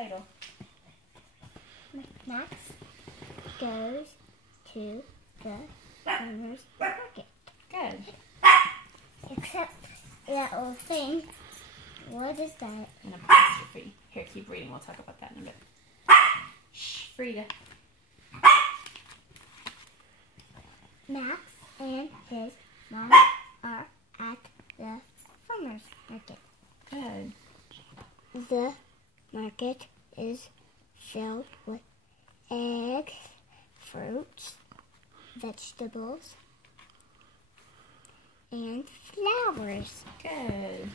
title. Max goes to the farmer's market. Good. Except that old thing. What is that? An apostrophe. Here, keep reading. We'll talk about that in a bit. Shh, Frida. Max and his mom are at the farmer's market. Good. The market is filled with eggs, fruits, vegetables, and flowers. Good.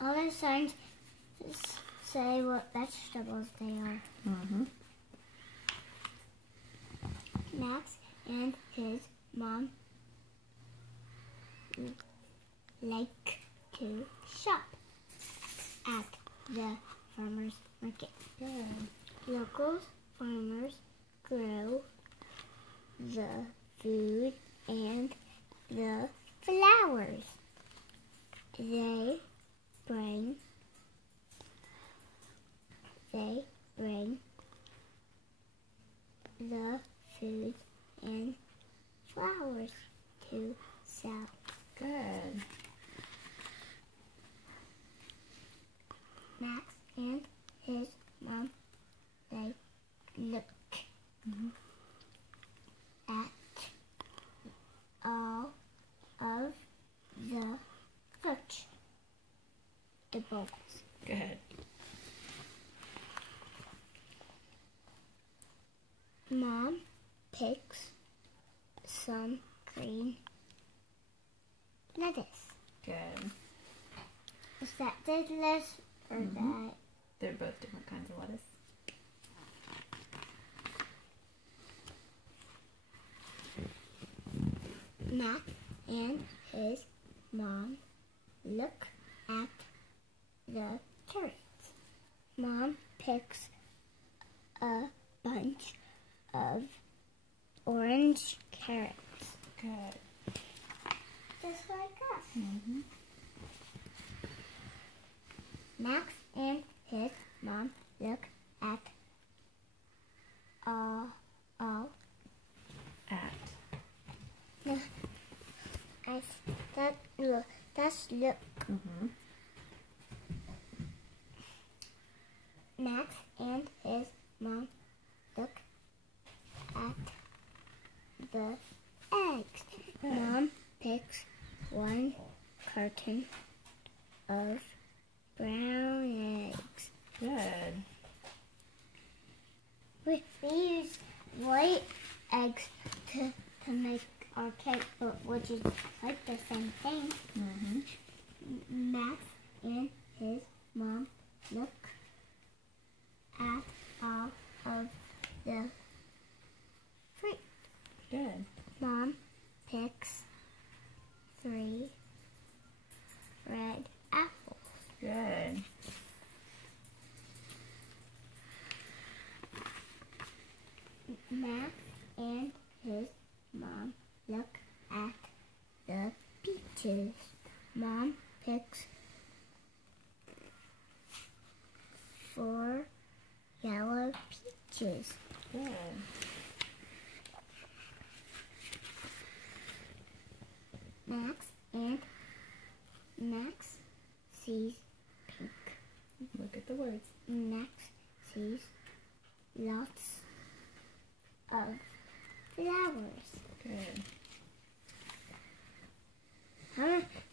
All the signs say what vegetables they are. Mm-hmm. Max and his mom like to shop at the farmer's market. Good. Local farmers grow the food and the flowers. They bring the food and flowers to sell. Good. Max and his mom, they look at all of the vegetables. Good. Mom picks some green lettuce. Good. Is that the lettuce or that? They're both different kinds of lettuce. Max and his mom look at the carrots. Mom picks a bunch of orange carrots. Good. Just like us. Mm-hmm. Max and his mom look at all At. no, that's look. Mm-hmm. Max and his mom look at the eggs. Good. Mom picks one carton of brown eggs. Good. We use white eggs to make our cake, but which is like the same thing. Mm-hmm. Max and his mom look at all of the fruit. Good. Mom picks 3 red apples. Good. Max and his mom look at the peaches. Mom picks 4 yellow peaches. Good. Max sees pink. Look at the words. Max sees lots of flowers. Good.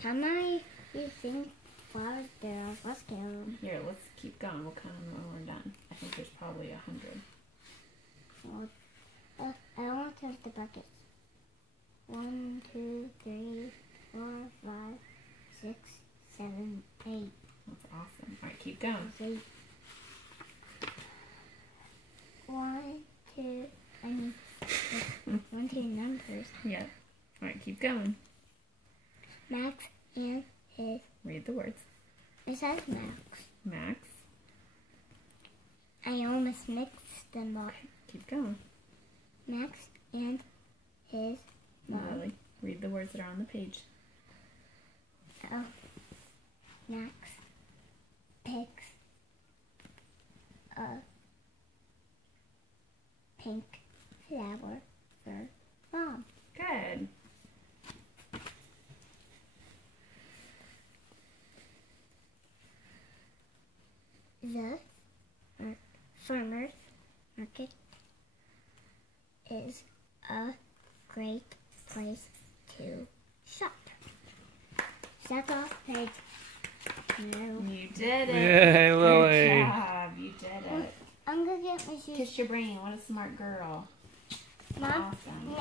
How many do you think flowers there are? Let's count them. Here, let's keep going. We'll count them when we're done. I think there's probably 100. Well, I want to count the buckets. 1, 2, 3, 4, 5, 6, 7, 8. That's awesome. All right, keep going. 8. 1, 2, I mean, 1, 2 numbers. Yeah. All right, keep going. Max and his. Read the words. It says Max. Max. I almost mixed them up. Keep going. Max and his mom. Lily, read the words that are on the page. Oh. Max pink flower for Mom. Good. The farmer's market is a great place to shop. Second page. No. You did it. Yay, Lily. Good job. You did it. I'm gonna get my shoes. Kiss your brain. What a smart girl. Mom, Awesome.